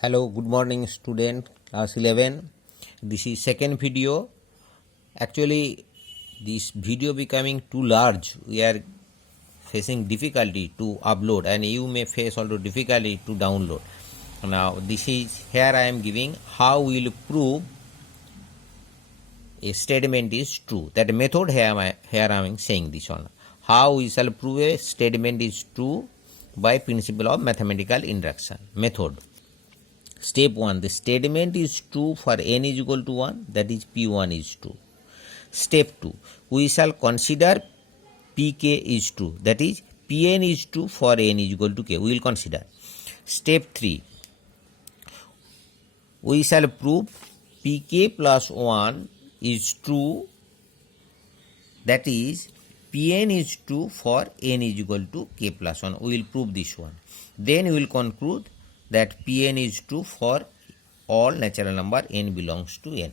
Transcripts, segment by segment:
Hello, good morning student, class 11. This is second video. Actually, this video becoming too large. We are facing difficulty to upload and you may face also difficulty to download. Now, this is here I am giving how we will prove a statement is true. That method here I am saying this one. How we shall prove a statement is true by principle of mathematical induction method. Step 1. The statement is true for n is equal to 1, that is P1 is true. Step 2. We shall consider Pk is true, that is Pn is true for n is equal to k. We will consider. Step 3. We shall prove Pk plus 1 is true, that is Pn is true for n is equal to k plus 1. We will prove this one. Then we will conclude that Pn is true for all natural number n belongs to n.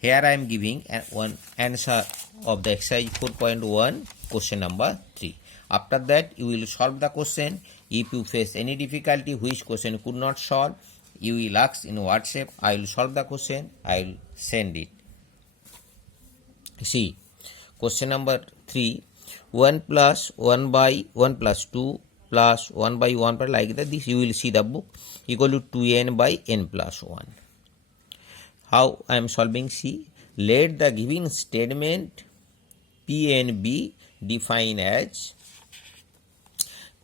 Here I am giving one answer of the exercise 4.1 question number 3. After that you will solve the question. If you face any difficulty which question you could not solve, you will ask in WhatsApp. I will solve the question. I will send it. See, question number 3. 1 plus 1 by 1 plus 2 plus 1 by 1 plus like that, this you will see the book equal to 2n by n plus 1. How I am solving? See, let the given statement Pn be defined as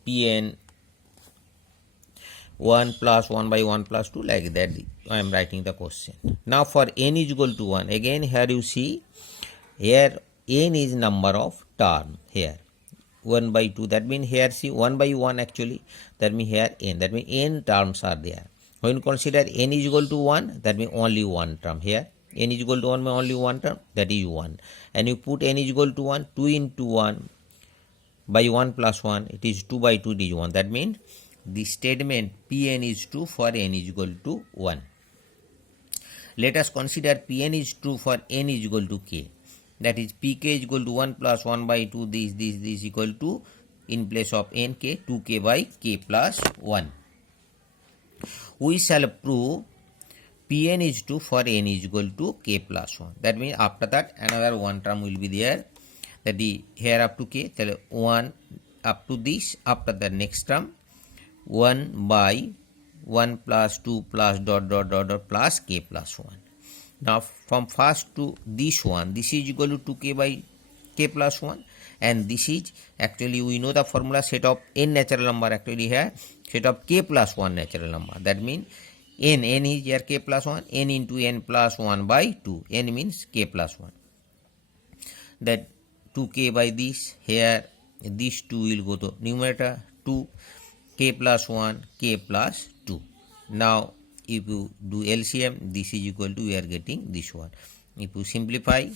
Pn 1 plus 1 by 1 plus 2 like that. I am writing the question. Now for n is equal to 1, again here you see, here n is number of term here. 1 by 2, that means here see 1 by 1 actually, that means here n, that means n terms are there. When you consider n is equal to 1, that means only one term here. N is equal to 1 means only one term, that is 1. And you put n is equal to 1, 2 into 1 by 1 plus 1, it is 2 by 2, it is 1. That means the statement Pn is true for n is equal to 1. Let us consider Pn is true for n is equal to k. That is Pk is equal to 1 plus 1 by 2, this equal to, in place of nk, 2k by k plus 1. We shall prove Pn is true for n is equal to k plus 1. That means after that another one term will be there. That is here up to k, 1 up to this, after the next term 1 by 1 plus 2 plus dot plus k plus 1. Now from first to this one, this is equal to 2k by k plus 1, and this is actually we know the formula set of n natural number, actually here set of k plus 1 natural number. That means n is here k plus 1, n into n plus 1 by 2, n means k plus 1. That 2k by this, here this 2 will go to numerator, 2 k plus 1 k plus 2. Now if you do LCM, this is equal to, we are getting this one. If you simplify,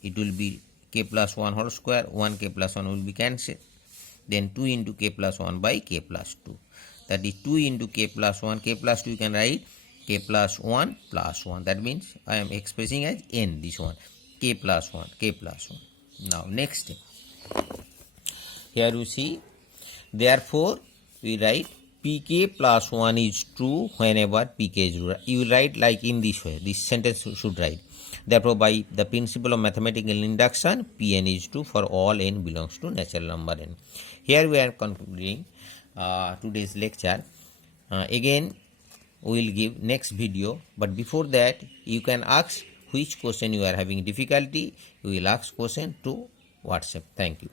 it will be k plus 1 whole square, 1 k plus 1 will be cancelled. Then 2 into k plus 1 by k plus 2. That is 2 into k plus 1, k plus 2 you can write k plus 1 plus 1. That means I am expressing as n, this one, k plus 1, k plus 1. Now next thing. Here you see, therefore we write Pk plus 1 is true whenever Pk is true. You will write like in this way. This sentence should write. Therefore, by the principle of mathematical induction, Pn is true for all n belongs to natural number n. Here we are concluding today's lecture. Again, we will give next video. But before that, you can ask which question you are having difficulty. You will ask question to WhatsApp. Thank you.